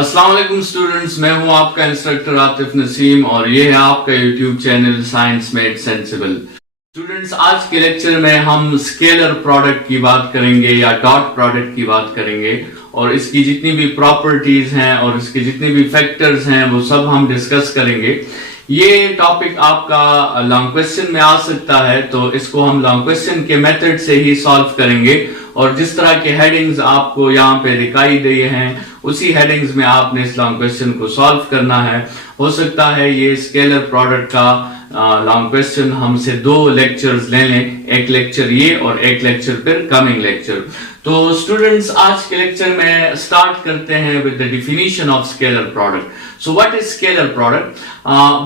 अस्सलाम वालेकुम स्टूडेंट्स, मैं हूं आपका इंस्ट्रक्टर आतिफ नसीम और ये है आपका YouTube channel science made sensible. Students, आज के लेक्चर में हम स्केलर प्रोडक्ट की बात करेंगे या डॉट प्रोडक्ट की बात करेंगे और इसकी जितनी भी प्रॉपर्टीज हैं और इसके जितने भी फैक्टर्स हैं वो सब हम डिस्कस करेंगे। ये टॉपिक आपका लॉन्ग क्वेश्चन में आ सकता है, तो इसको हम लॉन्ग क्वेश्चन के मेथड से ही सॉल्व करेंगे और जिस तरह के हेडिंग्स आपको यहाँ पे दिखाई दे हैं उसी हेडिंग्स में आपने इस लॉन्ग क्वेश्चन को सॉल्व करना है। हो सकता है ये स्केलर प्रोडक्ट का लॉन्ग क्वेश्चन हमसे 2 लेक्चर्स ले लें, एक लेक्चर ये और एक लेक्चर फिर कमिंग लेक्चर। तो स्टूडेंट्स, आज के लेक्चर में स्टार्ट करते हैं with the definition of scalar product. So what is scalar product?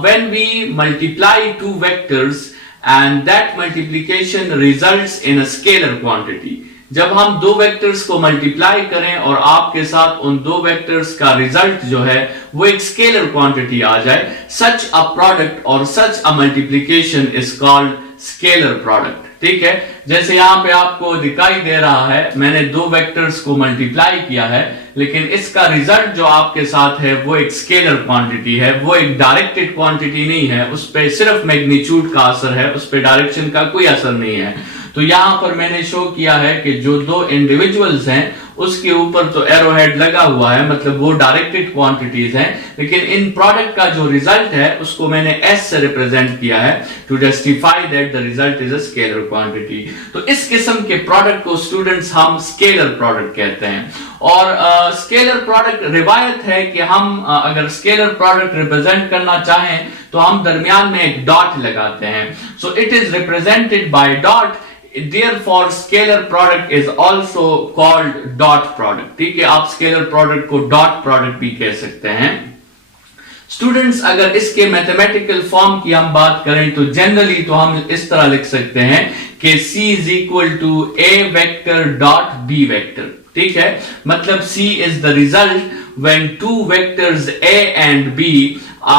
When we multiply 2 vectors and that multiplication results in a scalar quantity. जब हम 2 वेक्टर्स को मल्टीप्लाई करें और आपके साथ उन 2 वेक्टर्स का रिजल्ट जो है वो एक स्केलर क्वांटिटी आ जाए, सच अ प्रोडक्ट और such a multiplication is called scalar product. ठीक है, जैसे यहाँ पे आपको दिखाई दे रहा है, मैंने 2 वेक्टर्स को मल्टीप्लाई किया है लेकिन इसका रिजल्ट जो आपके साथ है वो एक स्केलर क्वांटिटी है, वो एक डायरेक्टेड क्वांटिटी नहीं है, उस पर सिर्फ मैग्नीट्यूड का असर है, उस पर डायरेक्शन का कोई असर नहीं है। तो यहां पर मैंने शो किया है कि जो 2 इंडिविजुअल्स हैं उसके ऊपर तो एरो हेड लगा हुआ है, मतलब वो डायरेक्टेड क्वांटिटीज हैं, लेकिन इन प्रोडक्ट का जो रिजल्ट है उसको मैंने एस से रिप्रेजेंट किया है to justify that the result is a scalar quantity. तो इस किस्म के प्रोडक्ट को स्टूडेंट्स हम स्केलर प्रोडक्ट कहते हैं। और स्केलर प्रोडक्ट रिवायत है कि हम अगर स्केलर प्रोडक्ट रिप्रेजेंट करना चाहें तो हम दरमियान में एक डॉट लगाते हैं। So it is represented by dot, therefore scalar product is also called dot product। ठीक है, आप scalar product co dot product भी कह सकते हैं। स्टूडेंट्स, अगर इसके मैथमेटिकल फॉर्म की हम बात करें तो जनरली तो हम इस तरह लिख सकते हैं कि C is equal to A vector dot B vector। ठीक है, मतलब C is the result when 2 vectors A and B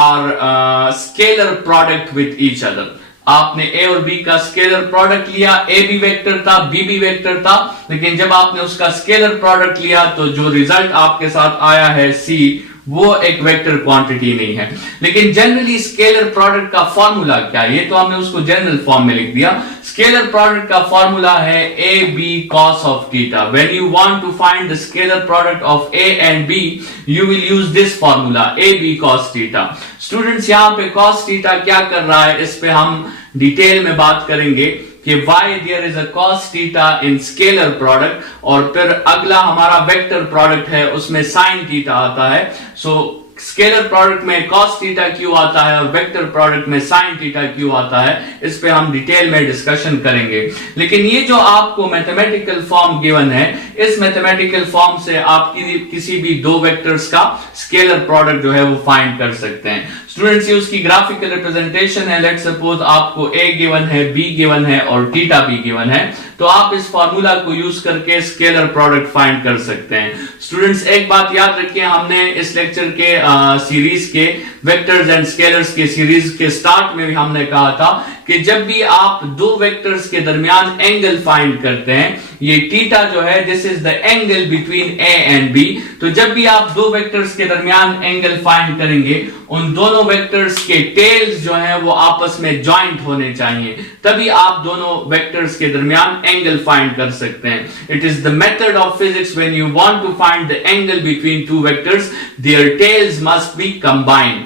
are scalar product with each other। आपने A और B का स्केलर प्रोडक्ट लिया, A भी वेक्टर था, B भी वेक्टर था, लेकिन जब आपने उसका स्केलर प्रोडक्ट लिया तो जो रिजल्ट आपके साथ आया है C, वो एक वेक्टर क्वांटिटी नहीं है। लेकिन जनरली स्केलर प्रोडक्ट का फॉर्मूला क्या है, ये तो हमने उसको जनरल फॉर्म में लिख दिया। स्केलर प्रोडक्ट का फॉर्मूला है a b cos of theta। When you want to find the scalar product of a and b, you will use this formula a b cos theta। Students, यहाँ पे cos theta क्या कर रहा है इस पे हम डिटेल में बात करेंगे कि why there is a cos theta in scalar product, और फिर अगला हमारा वेक्टर प्रोडक्ट है उसमें sin theta आता है। सो स्केलर प्रोडक्ट में cos थीटा क्यों आता है और वेक्टर प्रोडक्ट में sin थीटा क्यों आता है, इस पे हम डिटेल में डिस्कशन करेंगे। लेकिन ये जो आपको मैथमेटिकल फॉर्म गिवन है, इस मैथमेटिकल फॉर्म से आप किसी भी 2 वेक्टर्स का स्केलर प्रोडक्ट जो है वो फाइंड कर सकते हैं। स्टूडेंट्स, ये उसकी ग्राफिकल रिप्रेजेंटेशन है। लेट्स सपोज आपको A गिवन है, B गिवन है और थीटा भी गिवन है, तो आप इस फार्मूला को यूज करके स्केलर प्रोडक्ट फाइंड कर सकते हैं। स्टूडेंट्स, एक बात याद रखिए, हमने इस लेक्चर के सीरीज के वेक्टर्स एंड स्केलर्स के सीरीज के स्टार्ट में भी हमने कहा था कि जब भी आप 2 वेक्टर्स के दरमियान एंगल फाइंड करते हैं, ये थीटा जो है this is the angle between A and B। तो जब भी आप 2 वेक्टर्स के दरमियान एंगल फाइंड करेंगे, उन दोनों वेक्टर्स के टेल्स जो हैं वो आपस में ज्वाइंट होने चाहिए, तभी आप दोनों वेक्टर्स के दरमियान एंगल फाइंड कर सकते हैं। It is the method of physics when you want to find the angle between 2 vectors, there tails must be combined.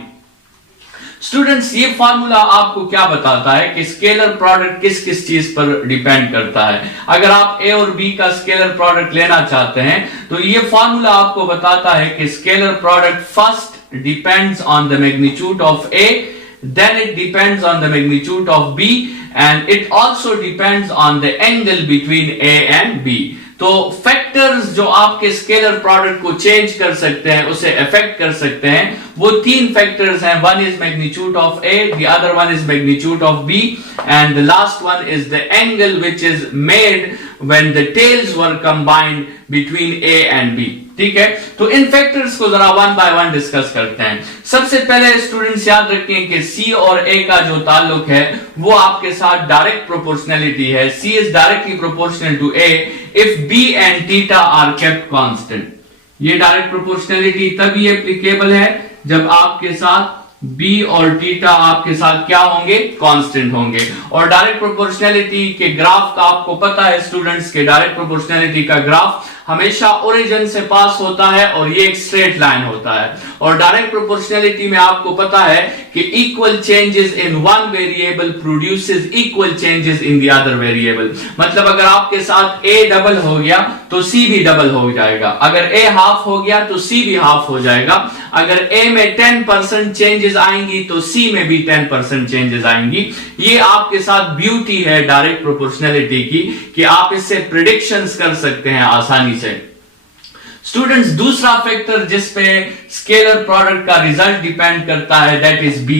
Students, ये फार्मूला आपको क्या बताता है कि स्केलर प्रोडक्ट किस किस चीज पर डिपेंड करता है। अगर आप A और B का स्केलर प्रोडक्ट लेना चाहते हैं तो ये फार्मूला आपको बताता है कि scalar product first depends on the magnitude of A, then it depends on the magnitude of B and it also depends on the angle between A and B। तो फैक्टर्स जो आपके स्केलर प्रोडक्ट को change कर सकते हैं, उसे affect कर सकते हैं, वो 3 फैक्टर्स हैं। One is magnitude of A, the other one is magnitude of B and the last one is the angle which is made when the tails were combined between A and B। ठीक है, तो इन factors को जरा 1 bye 1 discuss करते हैं। सबसे पहले students याद रखें कि C और A का जो ताल्लुक है वो आपके साथ डायरेक्ट प्रोपोर्शनलिटी है। C is directly proportional to A if B and theta are kept constant। ये डायरेक्ट प्रोपोर्शनलिटी तभी एप्लीकेबल है जब आपके साथ बी और थीटा आपके साथ क्या होंगे, कांस्टेंट होंगे। और डायरेक्ट प्रोपोर्शनलिटी के ग्राफ का आपको पता है स्टूडेंट्स के डायरेक्ट प्रोपोर्शनलिटी का ग्राफ हमेशा ओरिजिन से पास होता है और ये एक स्ट्रेट लाइन होता है। और डायरेक्ट प्रोपोर्शनलिटी में आपको पता है कि equal changes in one variable produces equal changes in the other variable. मतलब अगर आपके साथ a डबल हो गया तो c भी डबल हो जाएगा, अगर a हाफ हो गया तो c भी हाफ हो जाएगा, अगर a में 10% चेंजेस आएंगी तो c में भी 10% चेंजेस आएंगी। ये आपके साथ ब्यूटी है डायरेक्ट प्रोपोर्शनलिटी की कि आप इससे प्रिडिक्शंस कर सकते हैं आसानी से। स्टूडेंट्स, दूसरा फैक्टर जिस पे स्केलर प्रोडक्ट का रिजल्ट डिपेंड करता है that is b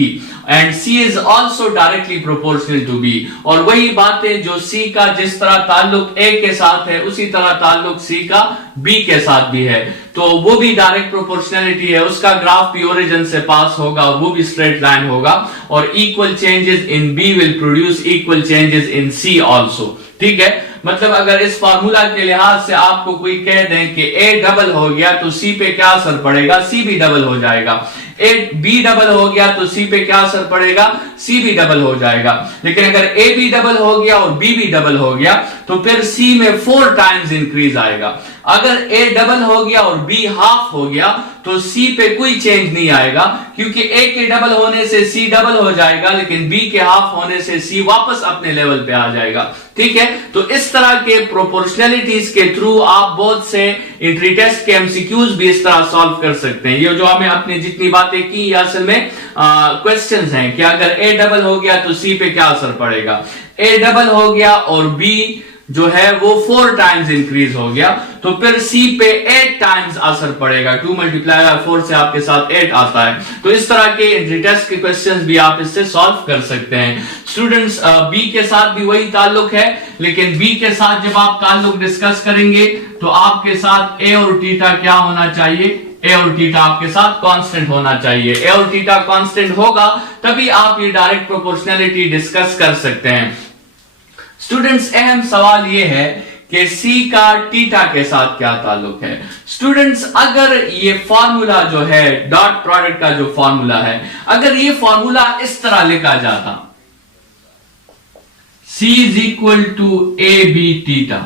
and c is also directly proportional to b। और वही बातें जो c का जिस तरह ताल्लुक a के साथ है उसी तरह ताल्लुक c का b के साथ भी है, तो वो भी डायरेक्ट प्रोपोर्शनलिटी है, उसका ग्राफ भी ओरिजिन से पास होगा, वो भी स्ट्रेट लाइन होगा। और equal changes in b will produce equal changes in c also. ठीक है, मतलब अगर इस फार्मूला के लिहाज से आपको कोई कह दें कि a डबल हो गया तो c पे क्या असर पड़ेगा, c भी डबल हो जाएगा। b डबल हो गया तो c पे क्या असर पड़ेगा, c भी डबल हो जाएगा। लेकिन अगर a भी डबल हो गया और b भी डबल हो गया तो फिर c में 4 टाइम्स इंक्रीज आएगा। अगर a डबल हो गया और b हाफ हो गया तो c पे कोई चेंज नहीं आएगा, क्योंकि a के डबल होने से c डबल हो जाएगा, लेकिन b के हाफ होने से c वापस अपने लेवल पे आ जाएगा। ठीक है, तो इस तरह के प्रोपोर्शनलिटीज के थ्रू आप बहुत से एंट्री टेस्ट के एमसीक्यूज भी इस तरह सॉल्व कर सकते हैं। ये जो हमें अपनी जितनी बातें की ये असल में क्वेश्चंस हैं कि अगर a डबल हो गया तो c पे क्या असर पड़ेगा, a डबल हो गया और b जो है वो 4 टाइम्स इंक्रीज हो गया तो फिर c पे 8 टाइम्स असर पड़ेगा। 2 मल्टीप्लाई 4 से आपके साथ 8 आता है। तो इस तरह के एंट्री टेस्ट के क्वेश्चंस भी आप इससे सॉल्व कर सकते हैं। स्टूडेंट्स, b के साथ भी वही ताल्लुक है, लेकिन b के साथ जब आप ताल्लुक डिस्कस करेंगे तो आपके साथ a और थीटा क्या होना चाहिए, a और थीटा आपके साथ कांस्टेंट होना चाहिए। a और थीटा कांस्टेंट होगा तभी आप ये डायरेक्ट प्रोपोर्शनलिटी डिस्कस कर सकते हैं। स्टूडेंट्स, अहम सवाल ये है कि c का थीटा के साथ क्या ताल्लुक है। स्टूडेंट्स, अगर ये फॉर्मूला जो है डॉट प्रोडक्ट का जो फॉर्मूला है, अगर ये फॉर्मूला इस तरह लिखा जाता c is equal to A B theta,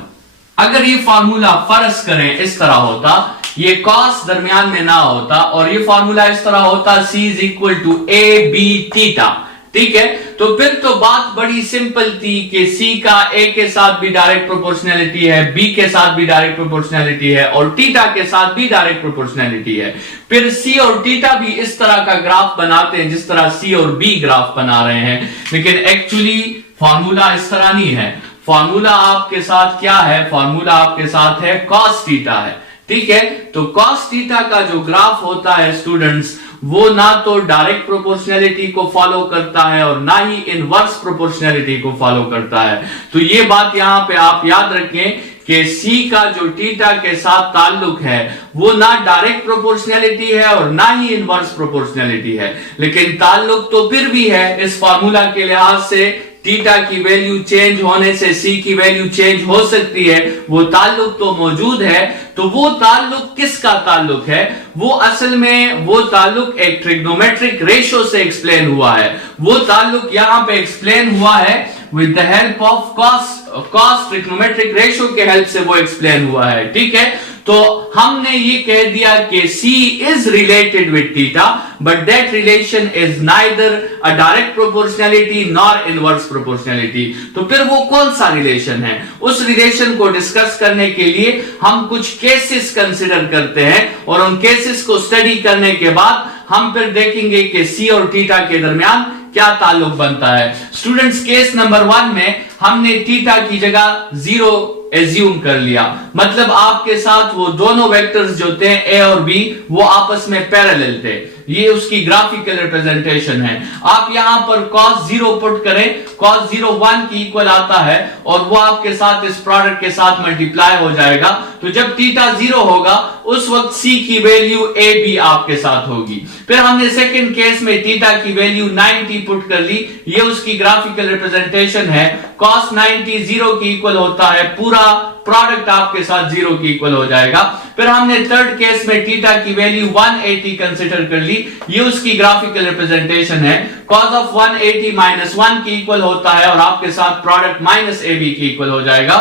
अगर ये फॉर्मूला फर्ज करें इस तरह होता, ये कॉस दरमियान में ना होता और ये फॉर्मूला इस तरह होता c is equal to A B theta. ठीक है, तो फिर तो बात बड़ी सिंपल थी कि c का a के साथ भी डायरेक्ट प्रोपोर्शनलिटी है, b के साथ भी डायरेक्ट प्रोपोर्शनलिटी है और थीटा के साथ भी डायरेक्ट प्रोपोर्शनलिटी है। फिर c और थीटा भी इस तरह का ग्राफ बनाते हैं जिस तरह c और b ग्राफ बना रहे हैं, लेकिन एक्चुअली फॉर्मूला इस तरह नहीं है। फॉर्मूला आपके साथ क्या है, फॉर्मूला आपके साथ है कॉस थीटा है। ठीक है, तो कॉस थीटा का जो ग्राफ होता है स्टूडेंट्स, वो ना तो डायरेक्ट प्रोपोर्शनलिटी को फॉलो करता है और ना ही इनवर्स प्रोपोर्शनलिटी को फॉलो करता है। तो ये बात यहां पे आप याद रखें कि c का जो थीटा के साथ ताल्लुक है वो ना डायरेक्ट प्रोपोर्शनलिटी है और ना ही इनवर्स प्रोपोर्शनलिटी है, लेकिन ताल्लुक तो फिर भी है। इस फार्मूला के लिहाज से थीटा की वैल्यू चेंज होने से c की वैल्यू चेंज हो सकती है, वो ताल्लुक तो मौजूद है। तो वो ताल्लुक किसका ताल्लुक है, वो असल में वो ताल्लुक एक ट्रिग्नोमेट्रिक रेशियो से एक्सप्लेन हुआ है। वो ताल्लुक यहां पे एक्सप्लेन हुआ है with the help of cos trigonometric ratio के हेल्प से वो एक्सप्लेन हुआ है। ठीक है, तो हमने ये कह दिया कि c is related with theta but that relation is neither a direct proportionality nor inverse proportionality। तो फिर वो कौन सा रिलेशन है, उस रिलेशन को डिस्कस करने के लिए हम कुछ केसेस कंसिडर करते हैं और उन केसेस को स्टडी करने के बाद हम फिर देखेंगे कि c और थीटा के दरमियान क्या ताल्लुक बनता है। स्टूडेंट्स, केस नंबर 1 में हमने थीटा की जगह 0 एज्यूम कर लिया, मतलब आपके साथ वो दोनों वेक्टर्स जो थे a और b वो आपस में पैरेलल थे। ये उसकी ग्राफिकल रिप्रेजेंटेशन है। आप यहां पर cos 0 पुट करें, cos 0 1 की इक्वल आता है और वो आपके साथ इस प्रोडक्ट के साथ मल्टीप्लाई हो जाएगा। तो जब थीटा 0 होगा उस वक्त c की वैल्यू a b आपके साथ होगी। फिर हमने सेकंड केस में थीटा की वैल्यू 90 पुट कर ली, ये उसकी ग्राफिकल रिप्रेजेंटेशन है। cos 90 0 की इक्वल होता है पूरा पूरा प्रोडक्ट आपके साथ 0 के इक्वल हो जाएगा। फिर हमने थर्ड केस में थीटा की वैल्यू 180 कंसिडर कर ली, ये उसकी ग्राफिकल रिप्रेजेंटेशन है। cos ऑफ 180 माइनस 1 के इक्वल होता है और आपके साथ प्रोडक्ट माइनस ए बी के इक्वल हो जाएगा।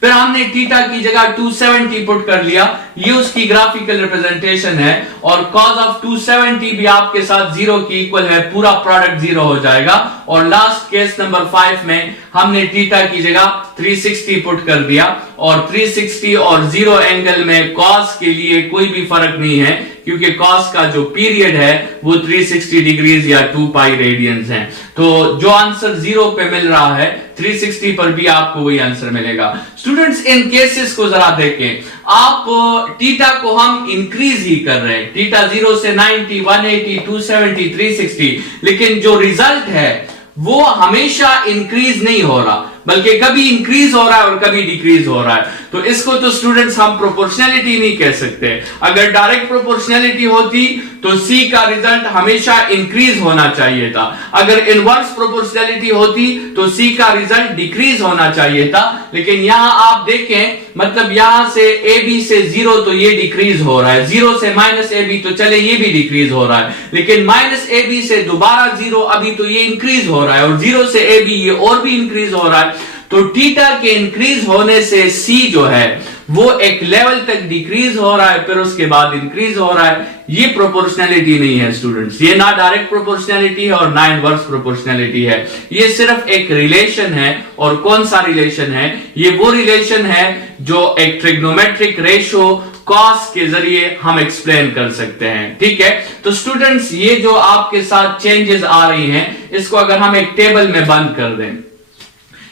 फिर हमने थीटा की जगह 270 पुट कर लिया, ये उसकी ग्राफिकल रिप्रेजेंटेशन है और cos ऑफ 270 भी आपके साथ 0 के इक्वल है, पूरा प्रोडक्ट 0 हो जाएगा। और लास्ट केस नंबर 5 में हमने थीटा की जगह 360 पुट कर दिया और 360 और 0 एंगल में cos के लिए कोई भी फर्क नहीं है, क्योंकि cos का जो पीरियड है वो 360 डिग्रीज या 2 पाई रेडियंस है। तो जो आंसर 0 पे मिल रहा है 360 पर भी आपको वही आंसर मिलेगा। स्टूडेंट्स, इन केसेस को जरा देखें, आप थीटा को हम इंक्रीज ही कर रहे हैं, थीटा 0 से 90, 180, 270, 360, लेकिन जो रिजल्ट है वो हमेशा इंक्रीज नहीं हो रहा, बल्कि कभी इंक्रीज हो रहा है और कभी डिक्रीज हो रहा है। तो इसको तो स्टूडेंट्स हम प्रोपोर्शनैलिटी नहीं कह सकते। अगर डायरेक्ट प्रोपोर्शनैलिटी होती तो सी का रिजल्ट हमेशा इंक्रीज होना चाहिए था, अगर इनवर्स प्रोपोर्शनैलिटी होती तो सी का रिजल्ट डिक्रीज होना चाहिए था। लेकिन यहां आप देखें, मतलब यहां से ए बी से 0 तो ये डिक्रीज हो रहा है, 0 से माइनस ए बी तो चले ये भी डिक्रीज हो रहा है, लेकिन माइनस ए बी से दोबारा 0 अभी तो ये इंक्रीज हो रहा है और 0 से ए बी ये और भी इंक्रीज हो रहा है। तो थीटा के इंक्रीज होने से सी जो है वो एक लेवल तक डिक्रीज हो रहा है, फिर उसके बाद इंक्रीज हो रहा है। ये प्रोपोर्शनैलिटी नहीं है स्टूडेंट्स, ये ना डायरेक्ट प्रोपोर्शनैलिटी है और ना इनवर्स प्रोपोर्शनैलिटी है, ये सिर्फ एक रिलेशन है। और कौन सा रिलेशन है? ये वो रिलेशन है जो एक ट्रिग्नोमेट्रिक रेशो cos के जरिए हम एक्सप्लेन कर सकते हैं। ठीक है, तो स्टूडेंट्स ये जो आपके साथ चेंजेस आ रही हैं, इसको अगर हम एक टेबल में बंद कर दें,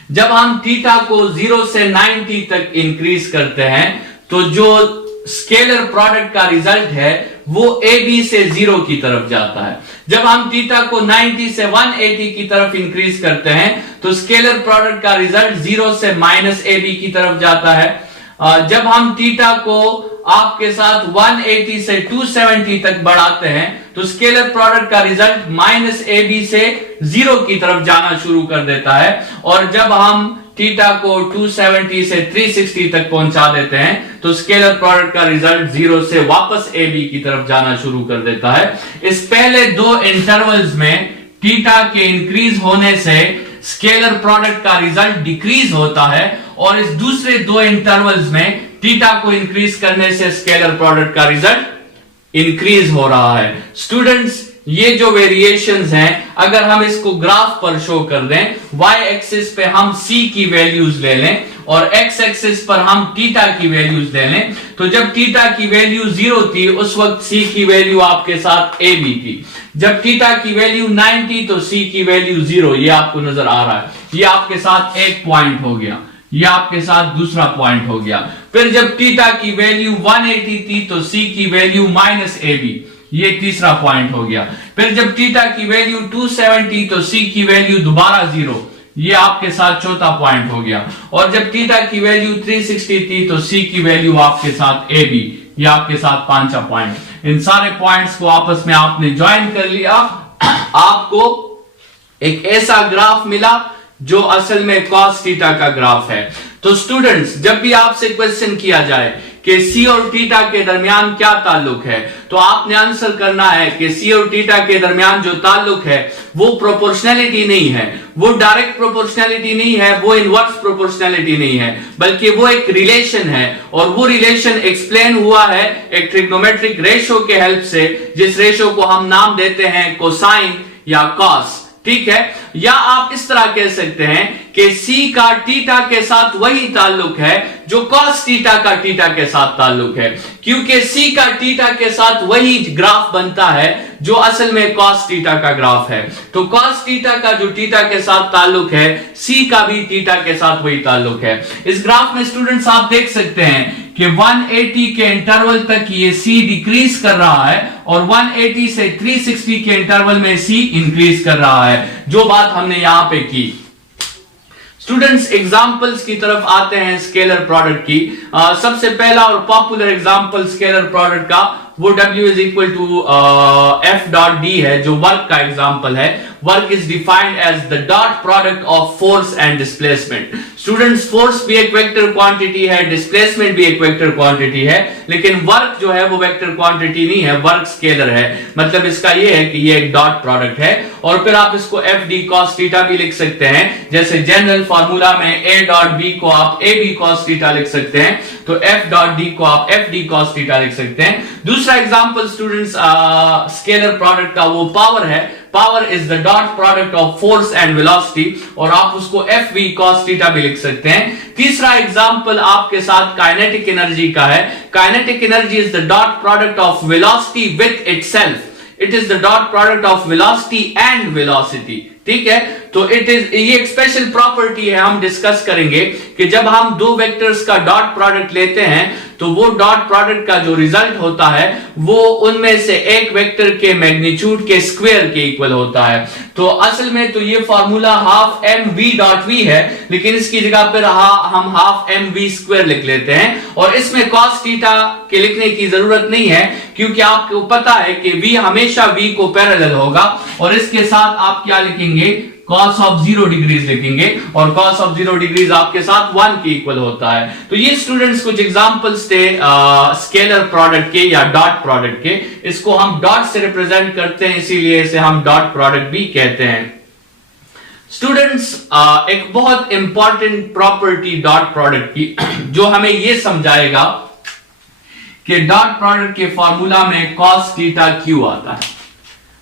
जब हम थीटा को 0 से 90 तक इंक्रीज करते हैं तो जो स्केलर प्रोडक्ट का रिजल्ट है वो ए बी से 0 की तरफ जाता है। जब हम थीटा को 90 से 180 की तरफ इंक्रीज करते हैं तो स्केलर प्रोडक्ट का रिजल्ट 0 से माइनस ए बी की तरफ जाता है। जब हम थीटा को आपके साथ 180 से 270 तक बढ़ाते हैं तो स्केलर प्रोडक्ट का रिजल्ट माइनस ए बी से 0 की तरफ जाना शुरू कर देता है। और जब हम थीटा को 270 से 360 तक पहुंचा देते हैं तो स्केलर प्रोडक्ट का रिजल्ट 0 से वापस ए बी की तरफ जाना शुरू कर देता है। इस पहले दो इंटरवल्स में थीटा के इंक्रीज होने से स्केलर प्रोडक्ट का रिजल्ट डिक्रीज होता है और इस दूसरे दो इंटरवल्स में थीटा को इंक्रीज करने से स्केलर प्रोडक्ट का रिजल्ट इंक्रीज हो रहा है। स्टूडेंट्स, ये जो वेरिएशंस हैं, अगर हम इसको ग्राफ पर शो कर दें, y एक्सिस पे हम c की वैल्यूज ले लें और x एक्सिस पर हम थीटा की वैल्यूज ले लें, तो जब थीटा की वैल्यू 0 थी उस वक्त c की वैल्यू आपके साथ a b थी। जब थीटा की वैल्यू 90 तो c की वैल्यू 0, ये आपको नजर आ रहा है। ये आपके साथ एक पॉइंट हो गया, ये आपके साथ दूसरा पॉइंट हो गया। फिर जब थीटा की वैल्यू 180 थी तो c की वैल्यू माइनस ए बी, ये तीसरा पॉइंट हो गया। फिर जब थीटा की वैल्यू 270 तो c की वैल्यू दोबारा 0, ये आपके साथ चौथा पॉइंट हो गया। और जब थीटा की वैल्यू 360 थी तो c की वैल्यू आपके साथ ए बी, ये आपके साथ पांचवा पॉइंट। इन सारे पॉइंट्स को आपस में आपने ज्वाइन कर लिया, आपको एक ऐसा ग्राफ मिला जो असल में cos थीटा का ग्राफ है। तो स्टूडेंट्स, जब भी आपसे क्वेश्चन किया जाए कि c और थीटा के दरमियान क्या ताल्लुक है, तो आपने आंसर करना है कि c और थीटा के दरमियान जो ताल्लुक है वो प्रोपोर्शनैलिटी नहीं है, वो डायरेक्ट प्रोपोर्शनैलिटी नहीं है, वो इनवर्स प्रोपोर्शनैलिटी नहीं है, बल्कि वो एक रिलेशन है। और वो रिलेशन एक्सप्लेन हुआ है एक ट्रिग्नोमेट्रिक रेशो के हेल्प से, जिस रेशो को हम नाम देते हैं कोसाइन या कॉस। ठीक है, या आप इस तरह कह सकते हैं कि c का थीटा के साथ वही ताल्लुक है जो cos थीटा का थीटा के साथ ताल्लुक है, क्योंकि c का थीटा के साथ वही ग्राफ बनता है जो असल में cos थीटा का ग्राफ है। तो cos थीटा का जो थीटा के साथ ताल्लुक है, c का भी थीटा के साथ वही ताल्लुक है। इस ग्राफ में स्टूडेंट्स आप देख सकते हैं कि 180 के इंटरवल तक ये c डिक्रीज कर रहा है और 180 से 360 के इंटरवल में c इंक्रीज कर रहा है, जो बात हमने यहां पे की। स्टूडेंट्स, एग्जांपल्स की तरफ आते हैं स्केलर प्रोडक्ट की। सबसे पहला और पॉपुलर एग्जांपल स्केलर प्रोडक्ट का वो W is equal to F dot D है, जो वर्क का एग्जांपल है। Work is defined as the dot product of force and displacement. Students, force भी एक वेक्टर क्वांटिटी है, डिस्प्लेसमेंट भी एक वेक्टर क्वांटिटी है, लेकिन वर्क जो है वो वेक्टर क्वांटिटी नहीं है, वर्क स्केलर है। मतलब इसका ये है कि ये एक डॉट प्रोडक्ट है। और फिर आप इसको एफ डी कॉस थीटा भी लिख सकते हैं, जैसे जनरल फॉर्मूला में ए डॉट बी को आप ए बी कॉस थीटा लिख सकते हैं, तो एफ डॉट डी को आप एफ डी कॉस थीटा लिख सकते हैं। दूसरा एग्जांपल स्टूडेंट्स स्केलर प्रोडक्ट का वो पावर है। Power is the dot product of force and velocity, और आप उसको एफ वी कॉस थीटा भी लिख सकते हैं। तीसरा एग्जांपल आपके साथ काइनेटिक एनर्जी का है। Kinetic energy is the dot product of velocity with itself. It is the dot product of velocity and velocity. ठीक है, तो इट इज, ये एक स्पेशल प्रॉपर्टी है, हम डिस्कस करेंगे कि जब हम दो वेक्टर्स का डॉट प्रोडक्ट लेते हैं तो वो डॉट प्रोडक्ट का जो रिजल्ट होता है वो उनमें से एक वेक्टर के मैग्नीट्यूड के स्क्वायर के इक्वल होता है। तो असल में तो ये formula half M V dot V है, लेकिन इसकी जगह पर हम हाफ एम वी स्क्वायर लिख लेते हैं, और इसमें कॉस थीटा के लिखने की जरूरत नहीं है, क्योंकि आपको पता है कि v हमेशा v को पैरेलल होगा, और इसके साथ आप क्या लिखेंगे, cos ऑफ 0 डिग्रीज लिखेंगे, और cos ऑफ 0 डिग्रीज आपके साथ 1 के इक्वल होता है। तो ये स्टूडेंट्स कुछ एग्जांपल्स थे स्केलर प्रोडक्ट के या डॉट प्रोडक्ट के। इसको हम डॉट से रिप्रेजेंट करते हैं, इसीलिए इसे हम डॉट प्रोडक्ट भी कहते हैं। स्टूडेंट्स, एक बहुत इंपॉर्टेंट प्रॉपर्टी डॉट प्रोडक्ट की जो हमें ये समझाएगा कि डॉट प्रोडक्ट के फॉर्मूला में cos थीटा क्यों आता है।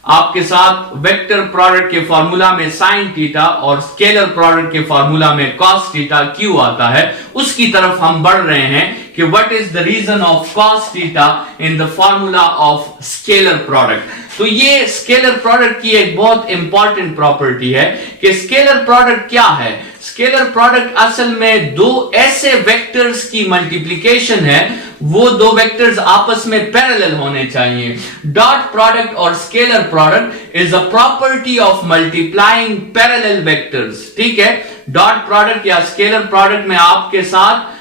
आपके साथ वेक्टर प्रोडक्ट के फॉर्मूला में sin थीटा और स्केलर प्रोडक्ट के फॉर्मूला में cos थीटा क्यों आता है, उसकी तरफ हम बढ़ रहे हैं कि what is the reason of cos theta in the formula of scalar product. तो ये स्केलर प्रोडक्ट की एक बहुत इंपॉर्टेंट प्रॉपर्टी है कि स्केलर प्रोडक्ट क्या है। स्केलर प्रोडक्ट असल में दो ऐसे वेक्टर्स की मल्टीप्लिकेशन है, वो दो वेक्टर्स आपस में पैरेलल होने चाहिए। डॉट प्रोडक्ट और scalar product is a property of multiplying parallel vectors. ठीक है, डॉट प्रोडक्ट या स्केलर प्रोडक्ट में आपके साथ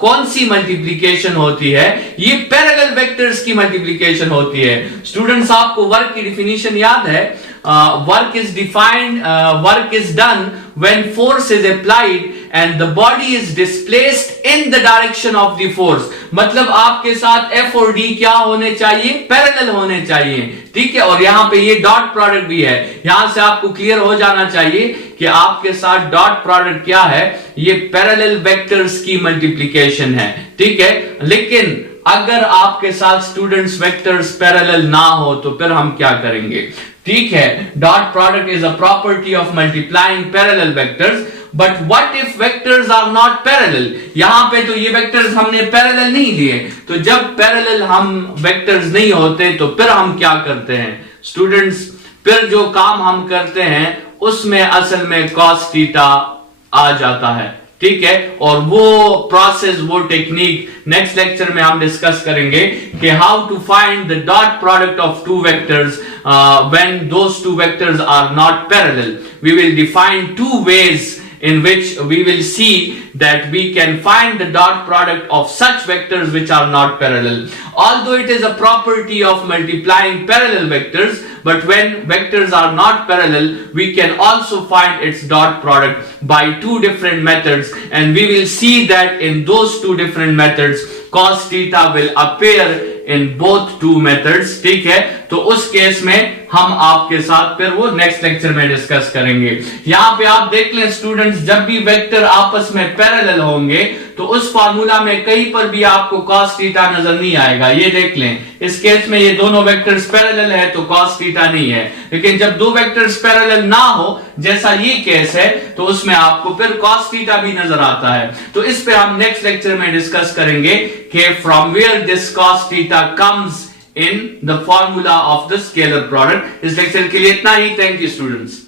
कौन सी मल्टीप्लिकेशन होती है, ये पैरेलल वेक्टर्स की मल्टीप्लिकेशन होती है। स्टूडेंट्स, आपको वर्क की डिफिनीशन याद है, work is defined, work is done when force is applied and the body is displaced in the direction of the force। मतलब आपके साथ F और D क्या होने चाहिए, पैरेलल होने चाहिए। ठीक है, और यहां पे ये डॉट प्रोडक्ट भी है, यहां से आपको क्लियर हो जाना चाहिए कि आपके साथ डॉट प्रोडक्ट क्या है, ये पैरेलल वेक्टर्स की मल्टीप्लिकेशन है। ठीक है, लेकिन अगर आपके साथ स्टूडेंट्स वेक्टर्स पैरेलल ना हो तो फिर हम क्या करेंगे। ठीक है, dot product is a property of multiplying parallel vectors, but what if vectors are not parallel. यहां पे तो ये वेक्टर्स हमने पैरेलल नहीं लिए, तो जब पैरेलल हम वेक्टर्स नहीं होते तो फिर हम क्या करते हैं स्टूडेंट्स, फिर जो काम हम करते हैं उसमें असल में cos थीटा आ जाता है। ठीक है, और वो प्रोसेस, वो टेक्निक नेक्स्ट लेक्चर में हम डिस्कस करेंगे कि how to find the dot product of two vectors when those two vectors are not parallel. We will define two ways in which we will see that we can find the dot product of such vectors which are not parallel. Although it is a property of multiplying parallel vectors, but when vectors are not parallel, we can also find its dot product by two different methods, and we will see that in those two different methods cos theta will appear in both two methods। ठीक है, तो उस case में हम आपके साथ फिर वो नेक्स्ट लेक्चर में डिस्कस करेंगे। यहां पे आप देख लें स्टूडेंट्स, जब भी वेक्टर आपस में पैरेलल होंगे तो उस फार्मूला में कहीं पर भी आपको cos थीटा नजर नहीं आएगा। ये देख लें, इस केस में ये दोनों वेक्टर्स पैरेलल है तो cos थीटा नहीं है, लेकिन जब दो वेक्टर्स पैरेलल ना हो जैसा ये केस है तो उसमें आपको फिर cos थीटा भी नजर आता है। तो इस पे हम नेक्स्ट लेक्चर में डिस्कस करेंगे कि from where this cos theta comes in the formula of the scalar product। इस लेक्चर के लिए इतना ही। Thank you students.